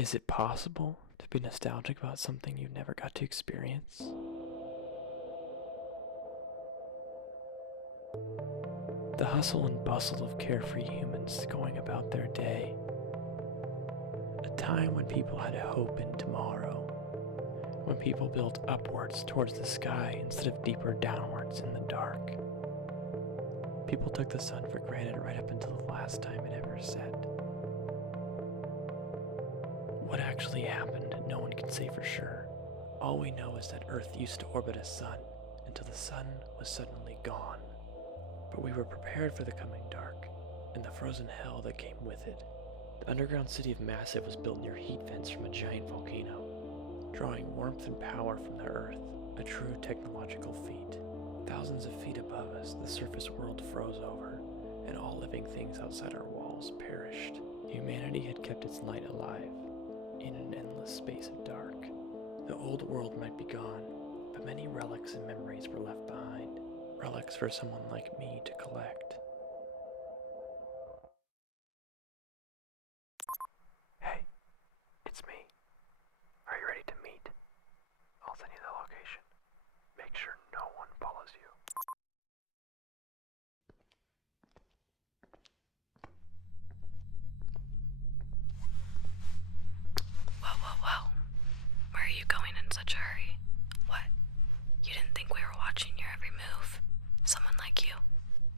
Is it possible to be nostalgic about something you never got to experience? The hustle and bustle of carefree humans going about their day. A time when people had hope in tomorrow. When people built upwards towards the sky instead of deeper downwards in the dark. People took the sun for granted right up until the last time it ever set. What actually happened, no one can say for sure. All we know is that Earth used to orbit a sun until the sun was suddenly gone. But we were prepared for the coming dark and the frozen hell that came with it. The underground city of Massive was built near heat vents from a giant volcano, drawing warmth and power from the Earth, a true technological feat. Thousands of feet above us, the surface world froze over, and all living things outside our walls perished. Humanity had kept its light alive in an endless space of dark. The old world might be gone, but many relics and memories were left behind. Relics for someone like me to collect. Hey, it's me. Are you ready to meet? I'll send you the location. Make sure no one follows you. Whoa, whoa, whoa. Where are you going in such a hurry? What? You didn't think we were watching your every move? Someone like you?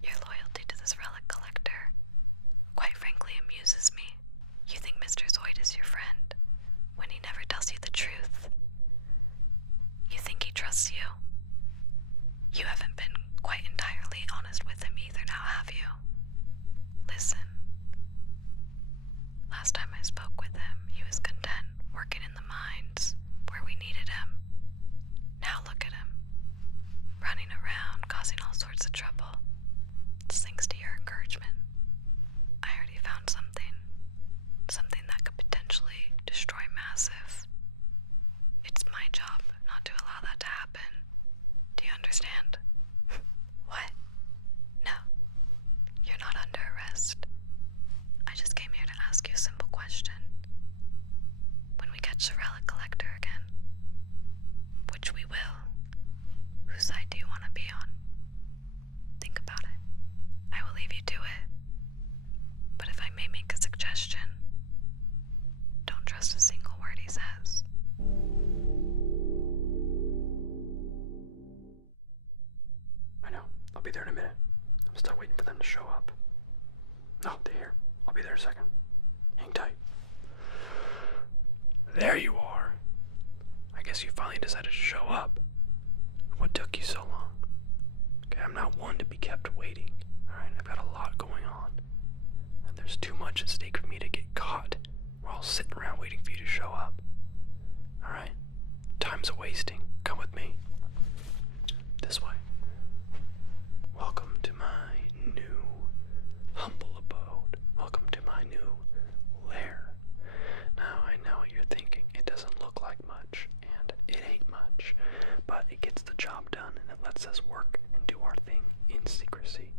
Your loyalty to this relic collector, quite frankly, amuses me. You think Mr. Zoid is your friend, when he never tells you the truth. You think he trusts you. You haven't been quite entirely honest with him either now, have you? Listen. Last time I spoke with him, he was content working in the mines where we needed him. Now look at him, running around, causing all sorts of trouble. It's thanks to your encouragement. I already found something that could potentially destroy Massive. It's my job not to allow that to happen. Do you understand? What? No, you're not under arrest. I just came here to ask you a simple question. When we catch the relic collector again, which we will, whose side do you want to be on? Think about it. I will leave you to it. But if I may make a suggestion, don't trust a single word he says. I know. I'll be there in a minute. I'm still waiting for them to show up. Oh, they're here. I'll be there in a second. Hang tight. There you are. I guess you finally decided to show up. What took you so long? Okay, I'm not one to be kept waiting. Alright, I've got a lot going on. And there's too much at stake for me to get caught while sitting around waiting for you to show up. Alright? Time's a wasting. Come with me. This way. Welcome to my new humble abode. Welcome to my new lair. Now, I know what you're thinking. It doesn't look like much, and it ain't much, but it gets the job done, and it lets us work and do our thing in secrecy.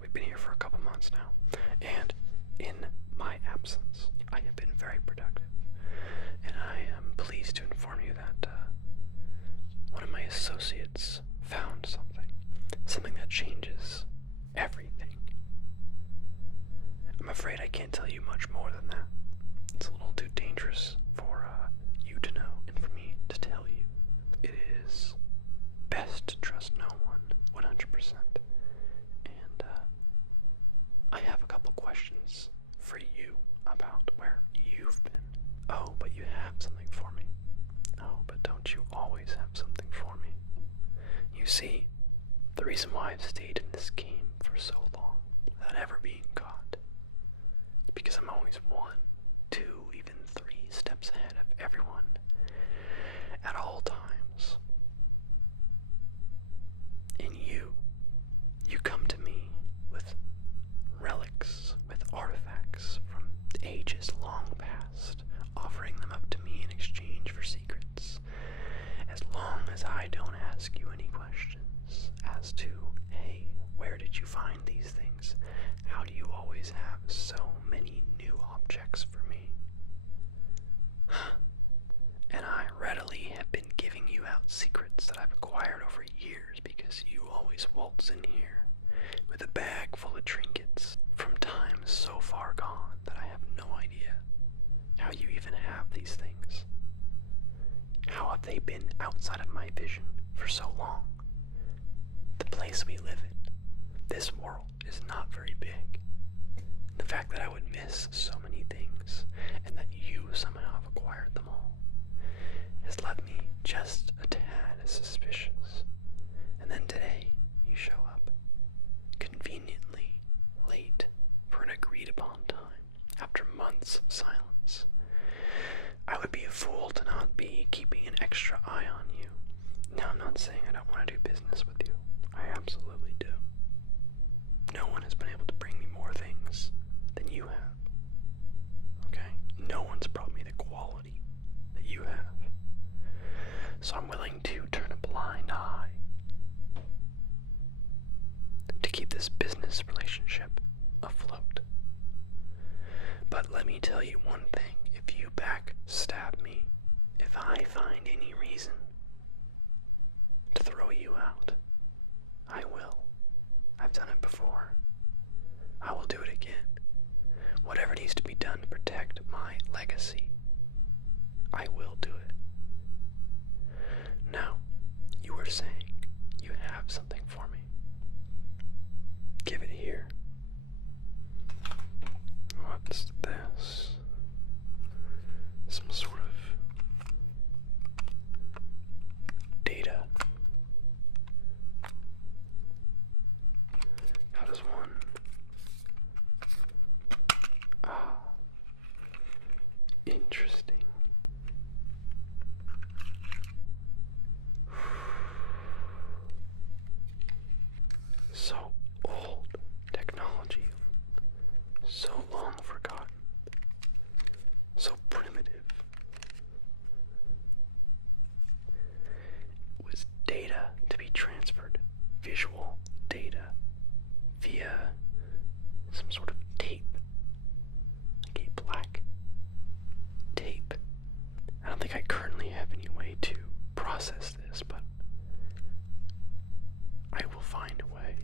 We've been here for a couple months now, and in my absence, I have been very productive. And I am pleased to inform you that one of my associates found something that changes everything. I'm afraid I can't tell you much more than that. It's a little too dangerous for you to know and for me to tell you. It is best to trust no one 100%. And I have a couple questions for you about where you've been. Oh, but you have something for me. Oh, but don't you always have something for me? You see, the reason why I've stayed in this game for so long without ever being caught is because I'm always 1, 2, even 3 steps ahead of everyone at all times. And you come to me with relics, with artifacts from ages long past, offering them up to me in exchange for secrets, as long as I don't ask you any questions as to, hey, where did you find these things? How do you always have so many new objects for me? secrets that I've acquired over years because you always waltz in here with a bag full of trinkets from times so far gone that I have no idea how you even have these things. How have they been outside of my vision for so long? The place we live in, this world, is not very big. The fact that I would miss so many things and that you somehow have acquired them all has left me just a tad suspicious. And then today, you show up, conveniently late for an agreed upon time, after months of silence. I would be a fool to not be keeping an extra eye on you. Now, I'm not saying I don't want to do business with you. I absolutely do. No one has been able to bring me more things than you have. Okay? No one's brought me the quality that you have. So I'm willing to turn a blind eye to keep this business relationship afloat. But let me tell you one thing. If you backstab me, if I find any reason to throw you out, I will. I've done it before. I will do it again. Whatever needs to be done to protect my legacy, I will do it. Now, you were saying you have something for me. Give it here. What's this? Some sort of data. How does one... Interesting. So old technology, so long forgotten, so primitive. It was data to be transferred, visual data, via some sort of tape, like a black tape. I don't think I currently have any way to process this, but I will find a way.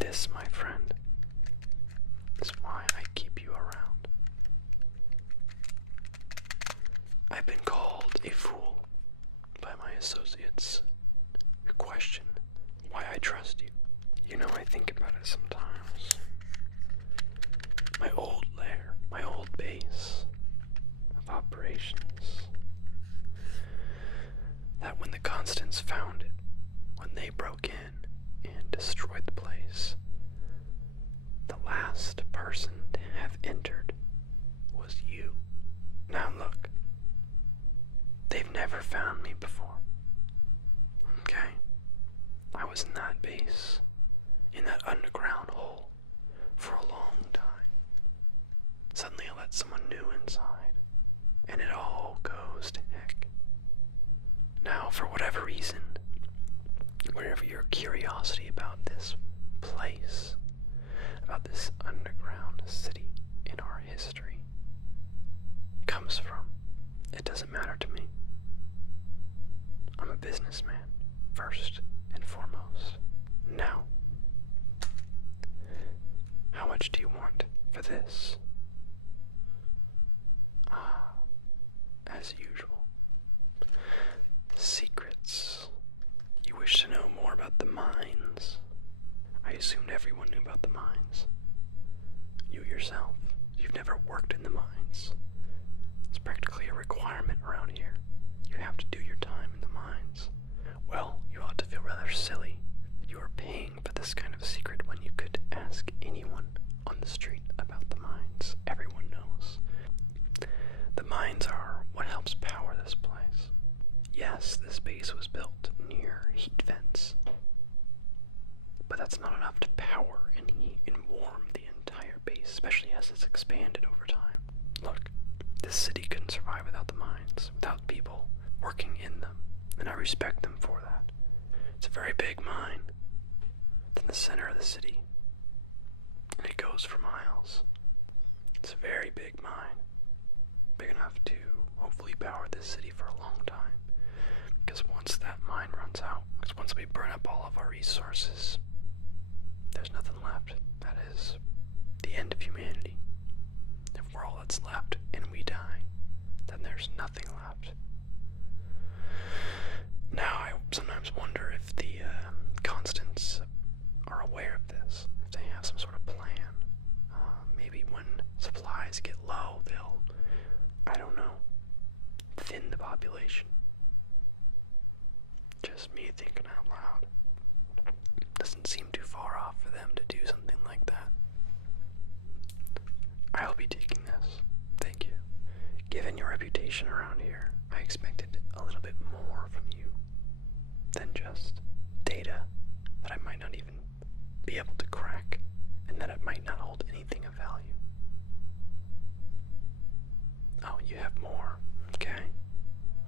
This, my friend, is why I keep you around. I've been called a fool by my associates who question why I trust you. You know, I think about it sometimes. My old lair, my old base of operations. That when the Constants found it, when they broke in and destroyed the place, the last person to have entered was you. Now look, they've never found me before. Okay? I was in that base, in that underground hole, for a long time. Suddenly I let someone new inside, and it all goes to heck. Now, for whatever reason, wherever your curiosity about this place, about this underground city in our history, comes from, it doesn't matter to me. I'm a businessman, first and foremost. Now, how much do you want for this? As usual. Secrets. You wish to know more about the mines? I assumed everyone knew about the mines. You yourself, you've never worked in the mines. It's practically a requirement around here. You have to do your time in the mines. Well, you ought to feel rather silly that you are paying for this kind of secret when you could ask anyone on the street about the mines. Everyone knows. The mines are what helps power this place. Yes, this base was built near heat vents, but that's not enough to power and heat and warm the entire base, especially as it's expanded over time. Look, this city couldn't survive without the mines, without people working in them, and I respect them for that. It's a very big mine. It's in the center of the city, and it goes for miles. It's a very big mine, big enough to hopefully power this city for a long time. Because once that mine runs out, because once we burn up all of our resources, there's nothing left. That is the end of humanity. If we're all that's left and we die, then there's nothing left. Now, I sometimes wonder if the Constants are aware of this, if they have some sort of plan. Maybe when supplies get low, they'll, I don't know, thin the population. Just me thinking out loud. Doesn't seem too far off for them to do something like that. I'll be taking this. Thank you. Given your reputation around here, I expected a little bit more from you than just data that I might not even be able to crack, and that it might not hold anything of value. Oh, you have more. Okay.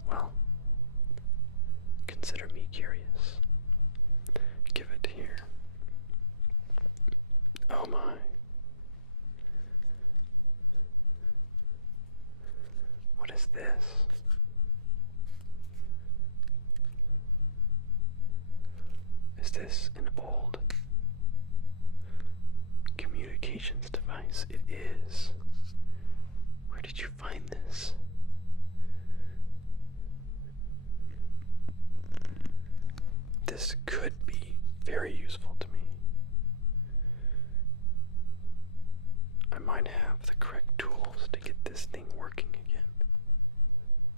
Well, consider me curious. Give it here. Oh my. What is this? Is this an old communications device? It is. Where did you find this? This could be very useful to me. I might have the correct tools to get this thing working again.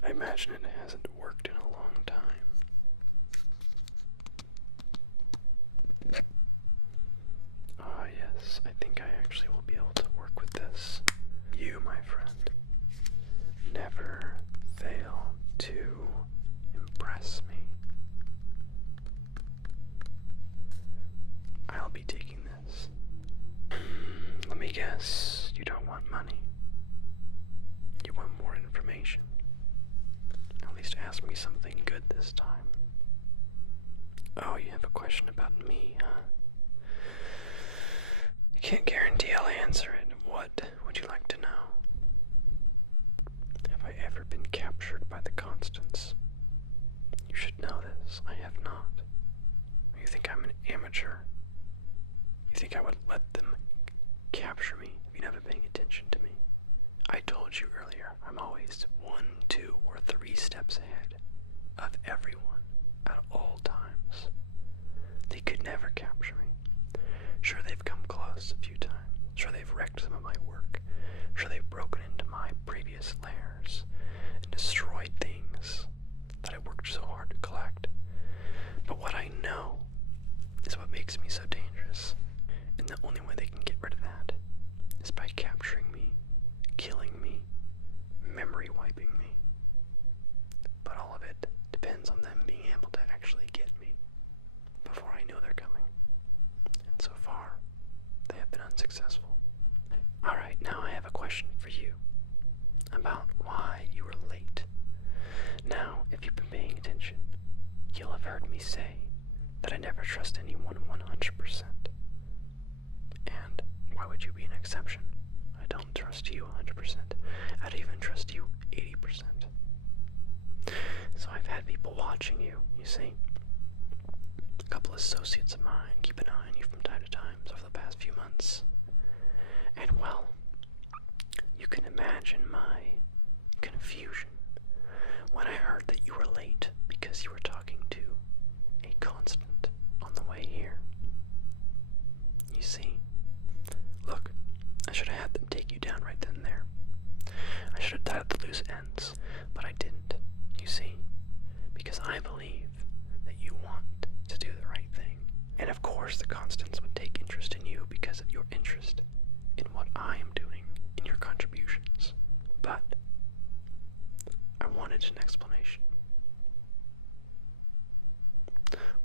I imagine it hasn't worked in a long time. Ah, yes, I think I actually will be able to work with this. You, my friend, never fail to impress me. I'll be taking this. Let me guess, you don't want money. You want more information. At least ask me something good this time. Oh, you have a question about me, huh? I can't guarantee I'll answer it. What would you like to know? Have I ever been captured by the Constants? You should know this. I have not. You think I'm an amateur? You think I would let them capture me if you're never paying attention to me? I told you earlier, I'm always 1, 2, or 3 steps ahead of everyone at all times. They could never capture me. Sure, they've come close a few times. Sure, they've wrecked some of my work. Sure, they've broken into my previous lairs and destroyed things that I worked so hard to collect. But what I know is what makes me so dangerous. And the only way they can get rid of that is by capturing me, killing me, memory wiping me. But all of it depends on them being able to actually get me before I know they're coming. And so far, they have been unsuccessful. Alright, now I have a question for you about why you were late. Now, if you've been paying attention, you'll have heard me say that I never trust anyone 100%. And why would you be an exception? I don't trust you 100%. I don't even trust you 80%. So I've had people watching you, you see. A couple associates of mine keep an eye on you from time to time over the past few months. And well, you can imagine my confusion when I heard that you were late because you were talking to a constant on the way here. You see, look, I should have had them take you down right then and there. I should have tied up the loose ends, but I didn't, you see, because I believe that you want to do the right thing. And of course the Constants would take interest in you because of your interest in what I am doing, in your contributions. But I wanted an explanation.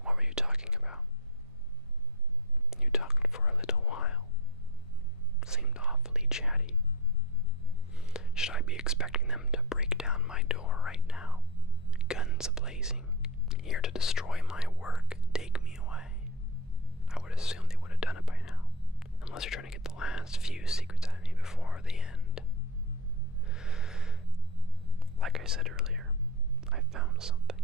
What were you talking about? You talked for a little while. Seemed awfully chatty. Should I be expecting them to break down my door right now? Guns ablazing, here to destroy my work, take me away. I would assume they would have done it by now, unless you're trying to get the last few secrets out of me before the end. like I said earlier, I found something.